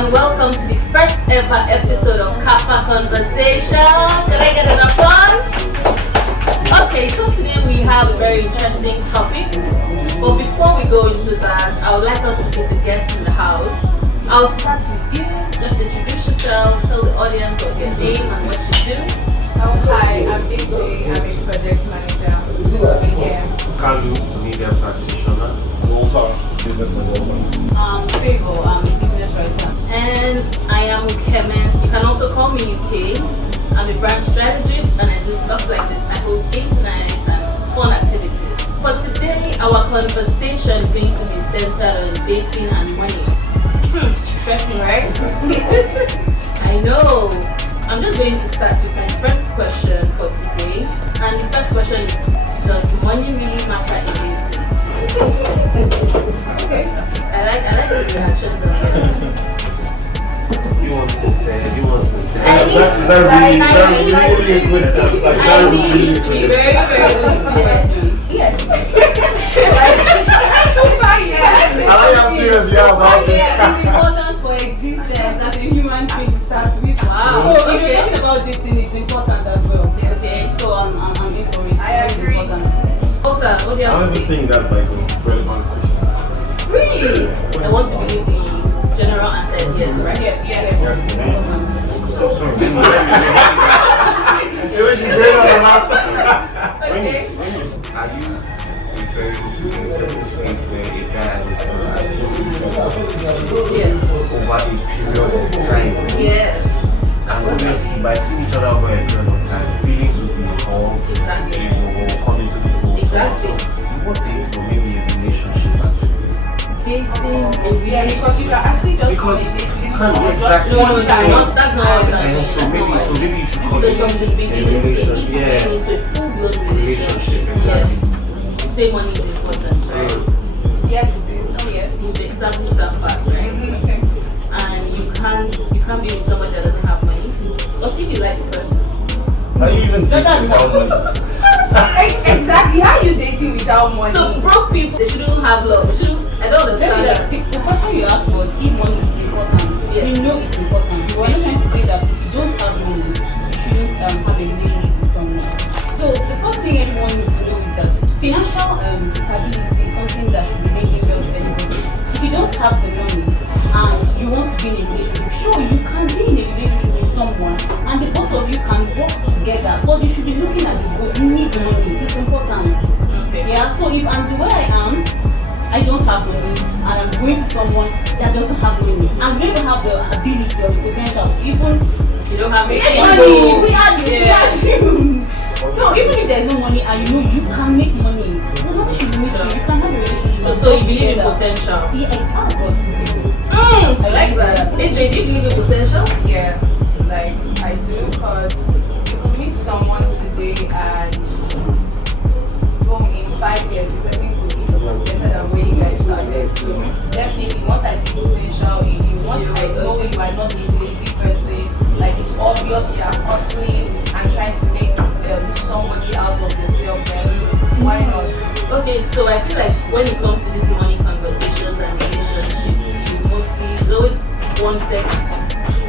and welcome to the first ever episode of Caffa Conversations. Can I get an applause? Okay, so today we have a very interesting topic. But before we go into that, I would like us to meet the guests in the house. I'll start with you. Just introduce yourself, tell the audience what your name and what you do. Hi, I'm AJ. I'm a project manager. Good to be here. Kalu, media practitioner. Walter, business consultant. Favor, I'm a business writer. And I am Kemen. You can also call me UK. I'm a brand strategist and I do stuff like this. I host date nights and fun activities. For today, our conversation is going to be centered on dating and money. Interesting, right? I know. I'm just going to start with my first question for today. And the first question is, does money really matter in dating? Okay. I like the reactions of it. You want to say? Is that really a question? It's like I that need really you to be very, very sincere. Yes. So far, yes. I like how serious you are about this. It's important for existence as a human being to start with. Wow. So if you're talking about dating, it's important as well. Okay. So I'm in for it. I agree. Walter, what do you I have don't to say? think that's like a relevant question. Really? I want to believe the general answer is yes, right? Yes. Yes, man. So sorry. It was great on the mouth. Okay. Are you referring to a certain stage where a guy has Yes. over a period of time? Yes. And obviously, by seeing each other over a period of time, feelings will be involved. Exactly. Will come into the fold. Exactly. So, what dates or maybe a relationship actually? Dating is Yeah, because you are actually just Because on a date with kind of someone, exactly. just one time. That's not what I'm And saying. so maybe you should call So it from the a beginning to relation. it's Yeah. into a full-blown Relationship, relationship. exactly. Yes. You say money is important, right? Yes, it is. Oh, yeah. You've established that fact, right? And you can't be with someone that doesn't have money. What if you like the person? How do you even date without money? Exactly. How are you dating without money? So broke people, they shouldn't have love. They shouldn't. I don't understand that. The question you asked was if money is important. Yes. You know it's important. But we're not trying to say that if you don't have money, you shouldn't have a relationship with someone. So the first thing anyone needs to know is that financial stability is something that should be making well to anybody. If you don't have the money and you want to be in a relationship, sure you can be in a relationship with someone and the both of you can work together, but you should be looking at the goal. You need money. It's important. Okay. Yeah, so if I'm the way I am, I don't have money and I'm going to someone that doesn't have money, I'm going to have the ability or the potential to even You don't have make any money. We are Yeah. you. So even if there's no money and you know you can make money, well, nothing should limit you. You can have a relationship. So you believe in together. potential. Yeah, exactly. I like that. AJ, do you believe in potential? Yeah, like I do, because you could meet someone today and boom, in 5 years, the person could be better than where you guys started. So definitely, once I see potential in you, once I know you are not a lazy person, like it's obvious you are hustling and trying to make somebody out of yourself, then why not? Okay, so I feel like when it comes to this money conversations and relationships, you mostly there's always one sex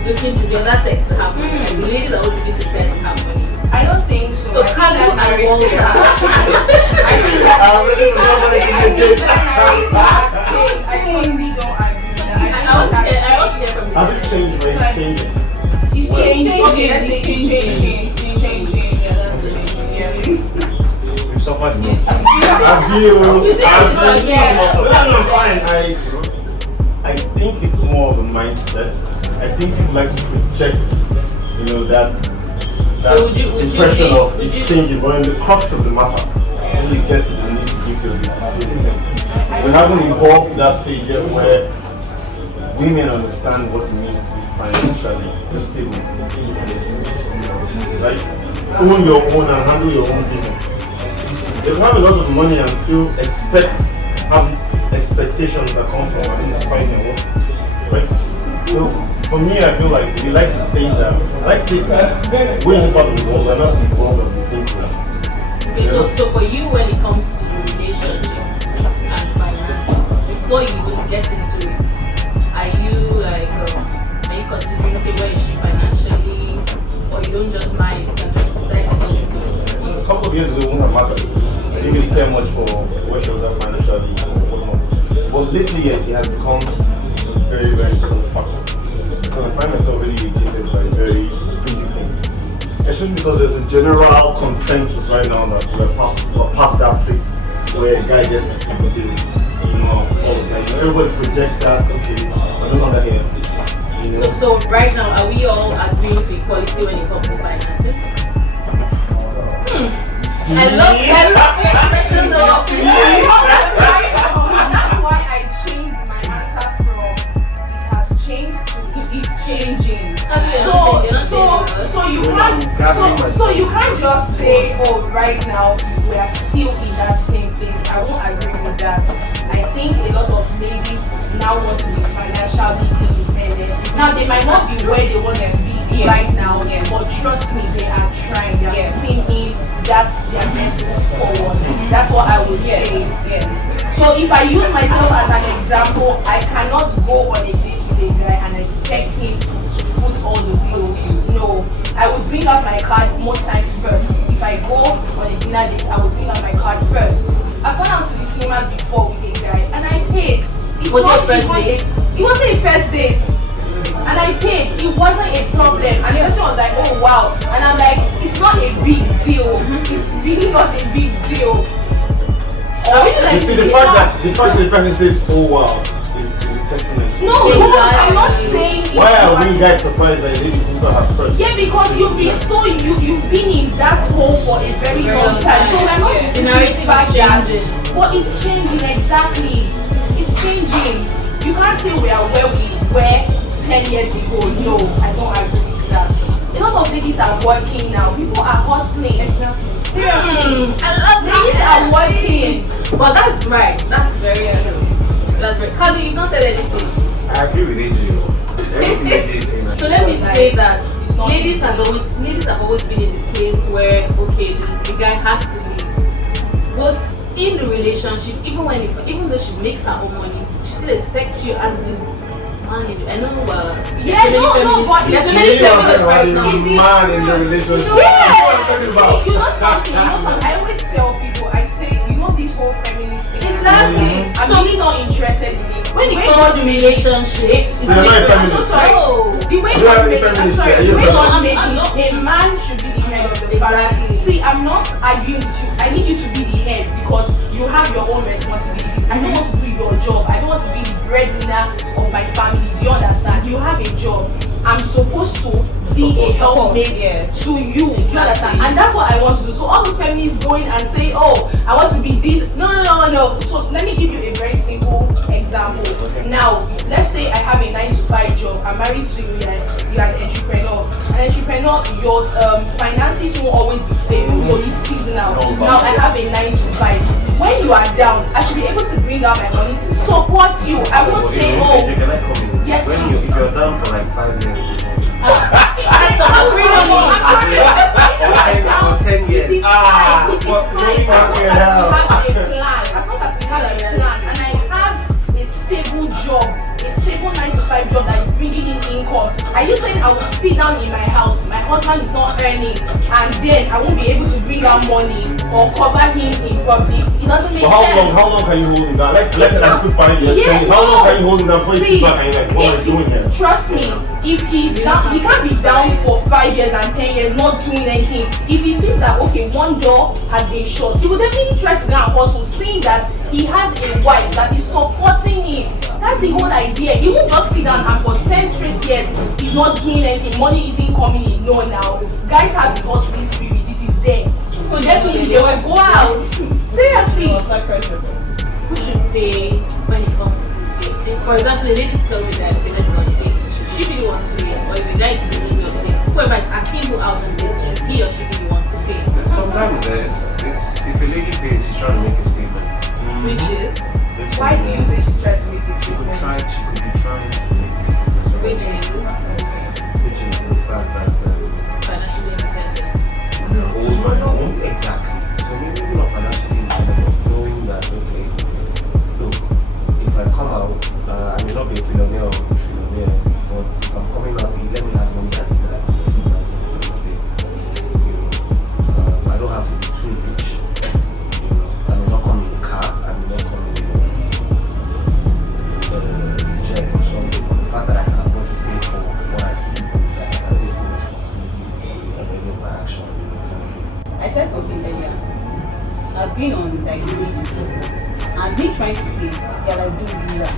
looking to the other sex to have money. Like the ladies are always looking to the men to have money. I don't think so. So I think Kalu that and narrative Walter. I think that I'm looking for somebody to I get think it. that narrative has changed. I totally don't agree with that. I want to hear from you. Has it changed or it's changing? It's Well, changing. Okay, let's say It's it's changing. It's changing. Yeah. We've suffered You enough. see, Have you? You say Have this one, you? yes. No, fine. I think it's more of a mindset. I think people like to project, that So would you impression date- of would it's you- changing, but in the crux of the matter, when you get to the nitty-gritty of it, it's still the same. We haven't evolved to that stage yet where women understand what it means to be financially stable, right? Own your own and handle your own business. They can have a lot of money and still have these expectations that come from in society and work, right? So for me, I feel like we like to think that, I like to say, we're in this part of the world, we're not as evolved as we think we are. Okay, so for you, when it comes to relationships and finances, before you even get into it, are you like didn't really care much for where she was at financially or whatnot. But lately, it has become a very, very important factor. Because I find myself really irritated by very basic things. Especially because there's a general consensus right now that we're past that place where a guy gets to keep the bills. All the time. Everybody projects that, okay, I'm no longer here. So right now, are we all agreeing to equality when it comes to finances? I love the expressions of That's why I changed my answer from it has changed to it's changing. So you can't just say, oh, right now we are still in that same place. I won't agree with that. I think a lot of ladies now want to be financially independent. Now they might not be where they want to be right now, but trust me, they are trying. They are putting in that's their best foot forward. That's what I would say. So if I use myself as an example, I cannot go on a date with a guy and expect him to foot all the bills. No, I would bring out my card most times first. If I go on a dinner date, I would bring out my card first. I've gone out to the cinema before with a guy and I paid. Was it first date? It wasn't a first date. And I paid. It wasn't a problem. And the person was like, oh wow. And I'm like, it's not a big deal. It's really not a big deal. You see, the fact that the person says, oh wow, is a testament. No, I'm not saying. Why are we guys surprised that ladies do not have person? Yeah, because you've been in that hole for a very long time. So we're not disputing the fact that, but it's changing exactly. It's changing. You can't say we are where we were 10 years ago. No, I don't agree with that. A lot of ladies are working now. People are hustling. Seriously, I love ladies are working. But that's right. That's very true. That's right. Carly, you don't say anything. I agree with AJ. Everything AJ is saying. So let me say that ladies have always been in the place where the guy has to leave. But in the relationship, even though she makes her own money, she still expects you as the man. I know. But there's so many feminists right now. Man in the relationship. You know something. I always tell people. I say, this whole feminist thing. Exactly. I'm really not interested in it. When it comes to relationships, So you're not a feminist. I'm so sorry. The way God made it, a man should be the head of the family. Exactly. See, I'm not arguing with you. I need you to be the head because you have your own responsibilities. I don't want to do your job. I don't want to be the breadwinner of my family. Do you understand? You have a job. I'm supposed to be a helpmate to you. Do you understand? And that's what I want to do. So all those feminists going and saying, oh, I want to be this. No. So let me give you a very simple example. Now, let's say I have a 9-to-5 job. I'm married to you. You're an entrepreneur. Your finances won't always be stable. So it's seasonal. Now I have a 9-to-5. When you are down, I should be able to bring out my money to support you. I won't say, oh, yes, please. If you're down for like 5 years, I'm sorry. for 10 years. It is fine. As long as we have a plan, and I have a stable job, a stable 9-to-5 job that is bringing in income. Are you saying I will sit down in my house, my husband is not earning, and then I won't be able to bring out money or cover him in public? It doesn't make sense. How long can you hold him down? Let's say I could find you. How long can you hold him down before you sit back and you're like, what am I doing here? Trust me, if he's down, he can't be down for 5 years and 10 years not doing anything. If he sees that one door has been shut, he will definitely try to go and hustle, seeing that he has a wife that is supporting him. That's the whole idea. He won't just sit down and for 10 straight years he's not doing anything, money isn't coming in. No, now guys have the hustling spirit, it is there. Definitely they will go out. Seriously. Who should pay when it comes to dating? For example, a lady tells you that they don't want to date. Should she be the one to pay? Or if a guy is the one to date, whoever is asking you out on dates, should he or she be the one to pay? Sometimes if a lady pays, she's trying to make a statement. Which is? Why do you say she's trying to make this She could be statement? trying to make a Which is? the fact that Financially independent. hold my own. Exactly. So maybe not financially independent, but knowing that, okay, look, if I come out, I may not be a millionaire or a trillionaire, but if I'm coming out, let me have money that is like I don't have to be too rich, and me trying to pay, they're like, don't do that.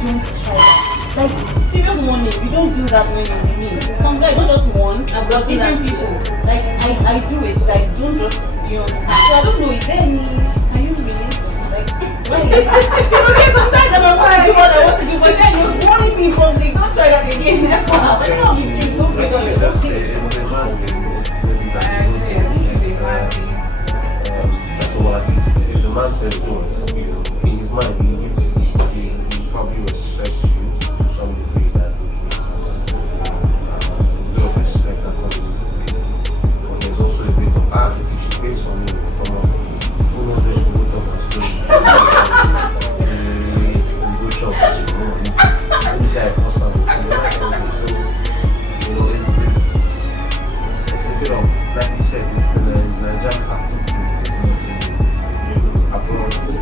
Don't try that. Like, serious money, you don't do that when you're in need. Some guys don't just want. I've gotten that different too. people. Like, I do it. Like, don't just, you understand. So I don't know, is there any, can you relate? Like, okay, sometimes I'm like, I do what I want to do, but then you're warning me from the, don't try that again. That's what happens. I don't know if you don't pay on your That's thing. it's a man thing. It's I agree. I think it's a man thing. so at least if the man says no, in his mind he probably respects you to some degree that there's a bit of respect that comes into play. But there's also a bit of if she pays for me, come on, who knows where she will go talk and story. We go shop, let me say I force her. So it's a bit of, like you said, it's the Nigerian factor. Abroad, UK,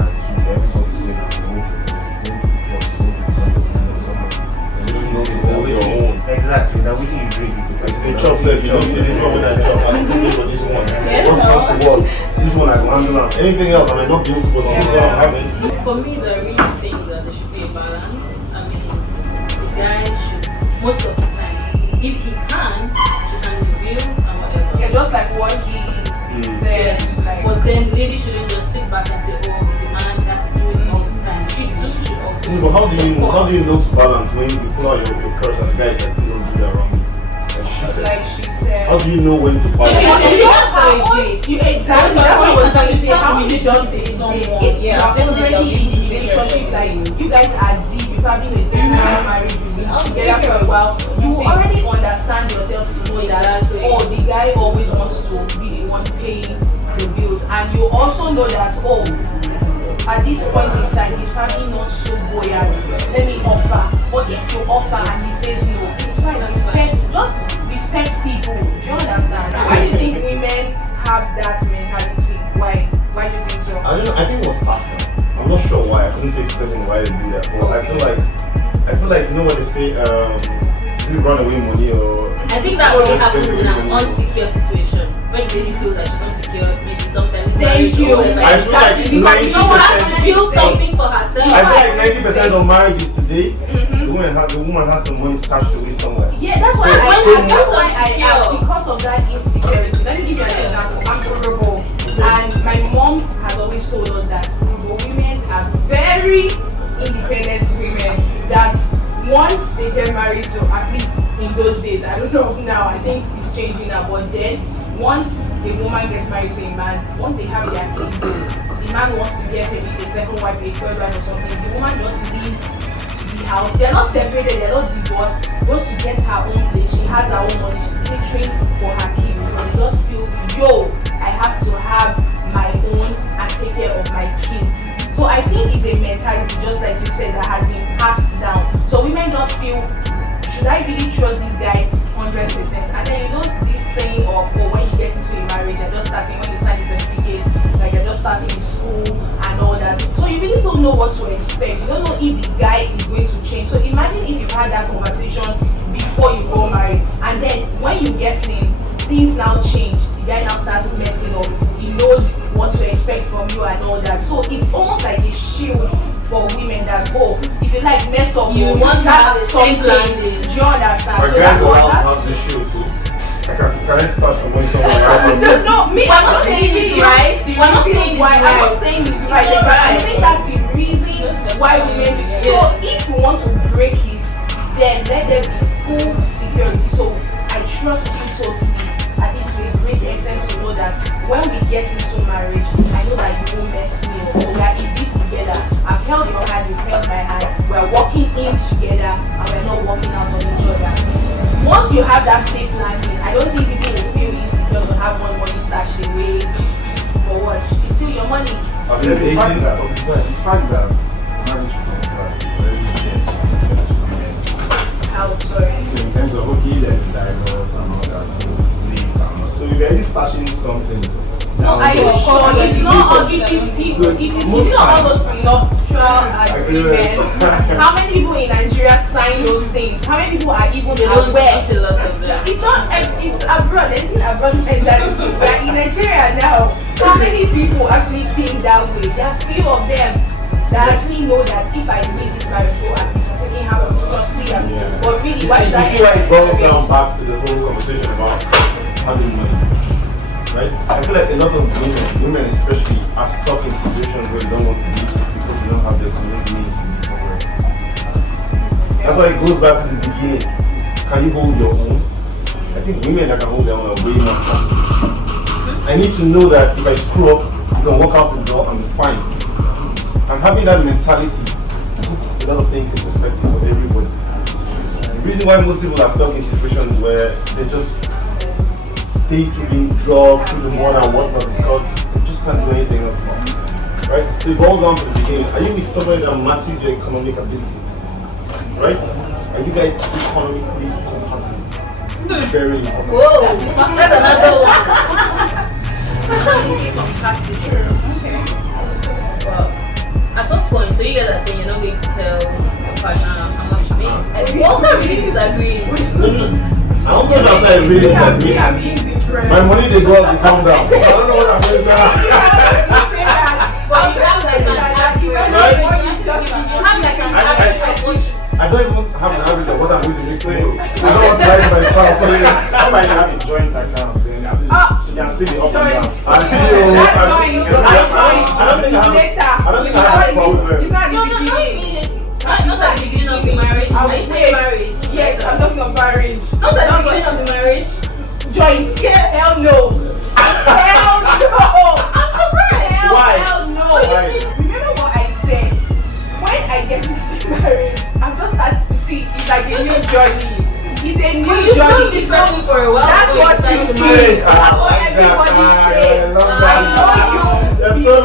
Yankee, everybody's going to exactly, now we can drink it. The chop self, you don't see this one when I chop, I don't pay for this one. What's comes to us, this one I go handle now. Anything else, I might not be able to go, this one I'm having. For me, I really think that there should be a balance. I mean, the guy should, most of the time, if he can do bills and whatever. Yeah, just like what he said. Yes. Like, But then the lady shouldn't just sit back and say, oh, the man has to do it all the time. She too should also. But how do you know to balance when you pull out your purse and the guy is like, please don't do that wrong? like she said. How do you know when to balance? You don't have you exactly. That's what I was trying to say. How many just a date? If you are already in a relationship, like you guys are deep, you probably know it's getting married, you've been together for a while. You already understand yourself to know that oh, the guy always wants to be the one paying the bills, and you also know that oh, at this point in time, he's probably not so buoyant. Let me offer. But if you offer and he says no, it's fine. Respect people. Do you understand? Why do you think women have that mentality? Why do you think so? I don't know. I think it was faster. I'm not sure why. I couldn't say exactly why they do that. But I feel like you know when they say is it runaway money or I think that only happens in an unsecure situation. When the lady feels that she's not secure, maybe sometimes Thank you. I feel like Because you know what 90%. happens? feel something for herself. I feel like 90% of marriages today, the woman has some money stashed away somewhere. Yeah, that's why That's why I she's asked, insecure. because of that insecurity. Let me give you an example. I'm Yoruba, and my mom has always told us that Yoruba women are very independent women. That once they get married to, at least in those days, I don't know now, I think it's changing now, but then once a woman gets married to a man, once they have their kids, the man wants to get maybe a second wife, a third wife or something, the woman just leaves the house. They're not separated, they're not divorced, goes to get her own place, she has her own money, she's catering for her kids, because they just feel, yo, I have to have my own and take care of my kids. So I think it's a mentality, just like you said, that has been passed down. So women just feel, should I really trust this guy 100%? And then you know this saying of, oh, when you get into a marriage, you're just starting, when you sign the certificate, like you're just starting in school and all that. So you really don't know what to expect. You don't know if the guy is going to change. So imagine if you've had that conversation before you go married, and then when you get in, things now change. The guy now starts messing up. He knows what to expect from you and all that. So it's almost like a shield for women that if you like mess up, You want to have the same something. landing. Do you understand? My So guys that's will what have the show too. Can I start from when someone no, me, I'm not saying this it's right. right. We're not saying it's why. I'm not right. saying it's right. You're But I'm right. saying that's the reason why women. So if you want to break it, then let there be full security. So I trust you totally, at least to a great extent, to know that when we get into marriage, I know that you won't mess me up. So we are in this together. I've held your hand, you've held my hand. We're walking in together, and we're not walking out on each other. Once you have that safe landing, I don't think people will feel insecure to have one money stashed away for what? It's still your money. The fact that marriage contract is very intense to women. How sorry. So in terms of okay, there's a divorce and all that, so it's late and all. So you're already stashing something. No, are you sure? It's not. It is people. It is. It's not all those prenuptial agreements. How many people in Nigeria sign those things? How many people are even They don't aware? get a lot of that. It's not. It's abroad. It's in abroad mentality. We're in Nigeria now. How many people actually think that way? There are few of them that actually know that if I leave this marriage, go at least I'm taking half of the property. But really, why should I? You see why it boils down back to the whole conversation about having money, right? I feel like a lot of women especially, are stuck in situations where they don't want to be because they don't have the economic means to be somewhere else. That's why it goes back to the beginning. Can you hold your own? I think women that can hold their own are way more attractive. I need to know that if I screw up, you can walk out the door and be fine. And having that mentality puts a lot of things in perspective for everybody. The reason why most people are stuck in situations where they just stay through being drugged through the mud and whatnot is because they just can't do anything else about it. Right? So it boils down to the beginning. Are you with somebody that matches your economic abilities? Right? Are you guys economically compatible? Very important. Whoa, that's another one. Economically compatible. Okay. Well, at some point, so you guys are saying you're not going to tell your partner how much you make. And Walter really disagrees. I don't know if I really disagree. We are being different. My money they go up, they come down. I don't know what I'm doing now. But you have like an average. You have like an average of what you. I don't even have an average of what I'm going to be saying. I don't want to lie to my spouse. How about you have a joint account? Then at least she can see the up and down. I don't think I have a problem. It's not No, the not beginning. immediately. Not at the beginning of the marriage. I When you would say say marriage. yes, I'm talking of marriage. Not at the beginning of the marriage. Joints. Yes. Hell no. Hell no. I'm surprised. Hell no. Why? Remember what I said? When I get into marriage, I'm just starting to see it's like a new journey. It's a new But you've known journey. this person for a while. That's before what decide you to do. marry. That's what everybody says. I know you. That's Be so a lot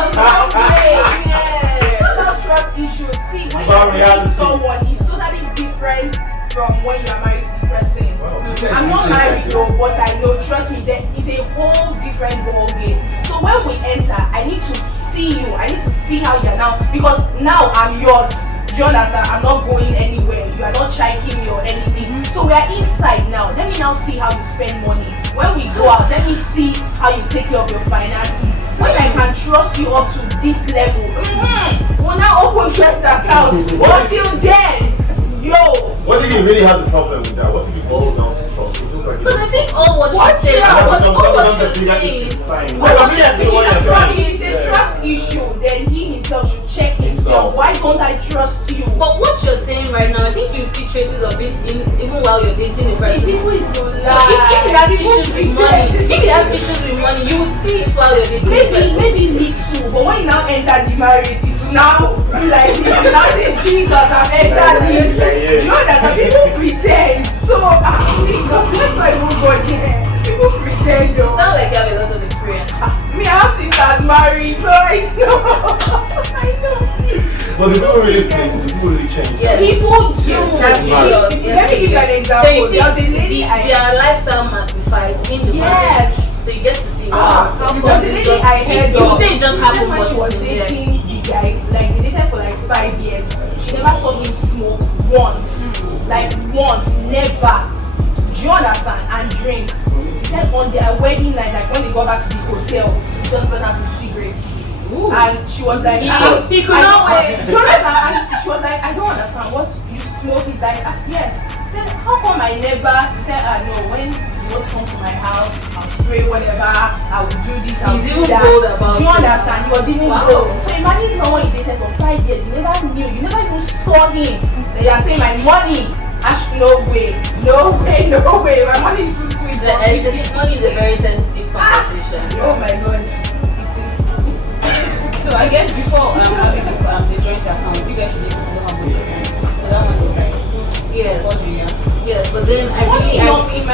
of good. play. Yeah. Total trust issues. See, when About you're dating reality. someone, it's totally different from when you're married to the person. I'm not married though, but I know, trust me, there is a whole different ball game. So when we enter, I need to see you. I need to see how you're now, because now I'm yours. Do you understand? I'm not going anywhere. You are not chiking me or anything. So we are inside now. Let me now see how you spend money. When we go out, let me see how you take care of your finances. When I can trust you up to this level, we'll now open joint account. Until then, yo. What if he really has a problem with that? What if he boils down to trust? It feels like Because I think all what What she's saying, trust? all what you're saying is It's a trust issue. Then he himself should check himself. Why don't I trust you? But what you're saying right now, I think you see traces of it in even while you're dating the person. People is so So if he has issues with money, if he has issues with money, you will see it while you're dating the person. maybe little, but when you now enter the marriage, it will now be like this. You now say, Jesus, I've entered it. You know that some people pretend. So, please, let's not even go there. People pretend. You sound like you have a lot of experience. Me, I have sisters married, so I know. I know. But the people really think, the people really change. Yes. People do. That's Let true. me give you an example. So you see, There's a lady their lifestyle magnifies in the Yes. marriage. So you get to see How come there's a lady just, I heard you of. say it just She said happened, when but she was it's been there. dating the guy, like they dated for like 5 years. She never saw him smoke once. Like once, never. Do you understand? And drink. She said on their wedding night, like when they got back to the hotel, he just brought out his cigarettes. Ooh. And she was like, He could not wait. She was like, I don't understand what you smoke. He's like, yes. She said, how come I never? He said, no, when you want to come to my house, I'll spray whatever, I will do this, I'll He's do even that. bold about Do you it. understand? He was even Wow. bold. So imagine someone you dated for 5 years, you never knew, you never even saw him. Then you are saying, my money. Ash, no way, my money is too sweet for me. Money is a very sensitive conversation. Oh my gosh, it is. So I guess before having the joint account, you guys should be able to know how much you're earning. So that one is like, Yes. what do you have? Yes, but then Funny enough, it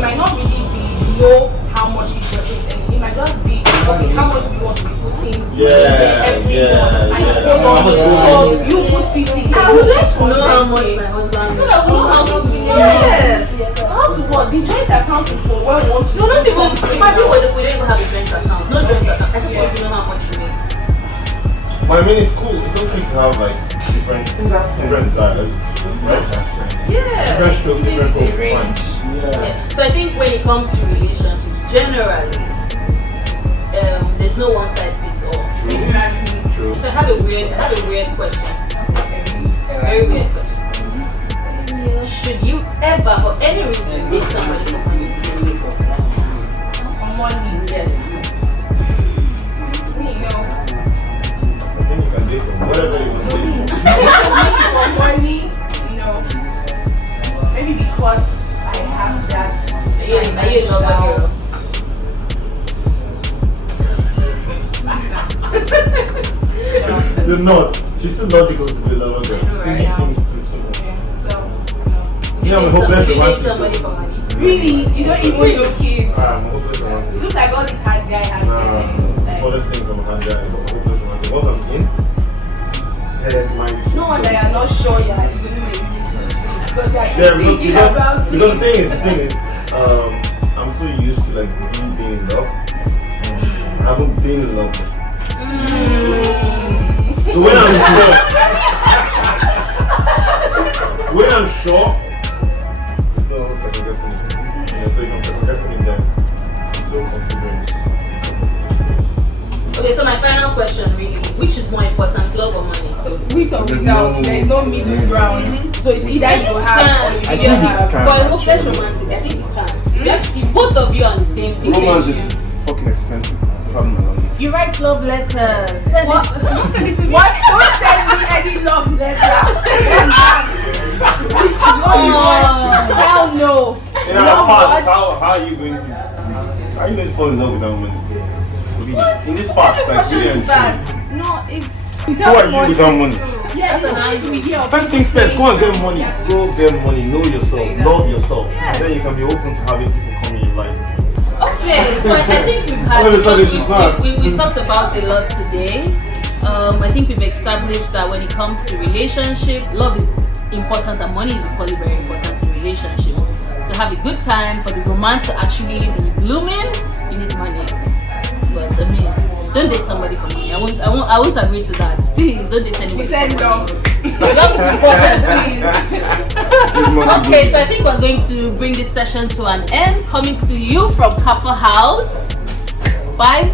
might not really be know how much each person is earning. It might just be, okay, how much we want to be putting in there every month. And you put on it. So you put 50K. I would like to know how much my husband So that we know how to see. Yes. How to what? The joint account is for when we want to No, not do even. something. Imagine we don't even have a joint account. No joint account. I just want to know how much you make. But I mean, it's cool. It's okay to have like different, I think that's different sense. styles. Just like that sense. Different strokes, different folks. Fine. Yeah. Yeah. So I think when it comes to relationships, generally, there's no one size fits all. Exactly. True. So I have a weird question. Very weird question. Should you ever, for any reason, date somebody for money? For money. Yes. Me, no. I think you can date for whatever you want to date. For money, no. Maybe because I have that. Are you in love with girl? You're not. She's too logical to be a lover girl. She's thinking Right. things through so much. Yeah, so, Yeah, I'm You hopeless date romantic. somebody for money. no. Really? You don't even know kids? I'm hopeless romantic. You look like all these hard guy. Nah, the furthest thing from a hand guy is hopeless romantic. Once I'm in, head, mind. No wonder you're not sure you're even in a relationship. Because you're Yeah, thinking about it. because the thing is, I'm so used to like being in love. I haven't been in love. So when I'm sure, it's not second guessing it. Yeah, so if I'm second guessing it, then I'm still considering it. Okay, so my final question really, which is more important, love or money? With or without, there is no middle ground. So it's either you have or you I don't think it have. can. For a hopeless romantic, I think you can. If both of you are on the same page. Romance is fucking expensive. Pardon my language. You write love letters. Send What? it. What? Don't send me any love letter. What's that? Hell no. In our Love past, what? how are you going to fall in love with that woman? In this past, like really and truly. No, it's. Who are you without money? Yeah, That's it's a nice always we hear of First things first, go and get money. Go get money, know yourself, love yourself. Yes. Then you can be open to having people come in your life. Okay, so I think All of a sudden she's not. we've talked about a lot today. I think we've established that when it comes to relationship, love is important and money is equally very important in relationships. To have a good time, for the romance to actually be blooming, you need money. But I mean, don't date somebody for money. I won't agree to that. Please don't date anybody. We said for love. money. Love is important, please. Okay, so I think we're going to bring this session to an end. Coming to you from Caffa House. Bye.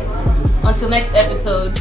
Until next episode.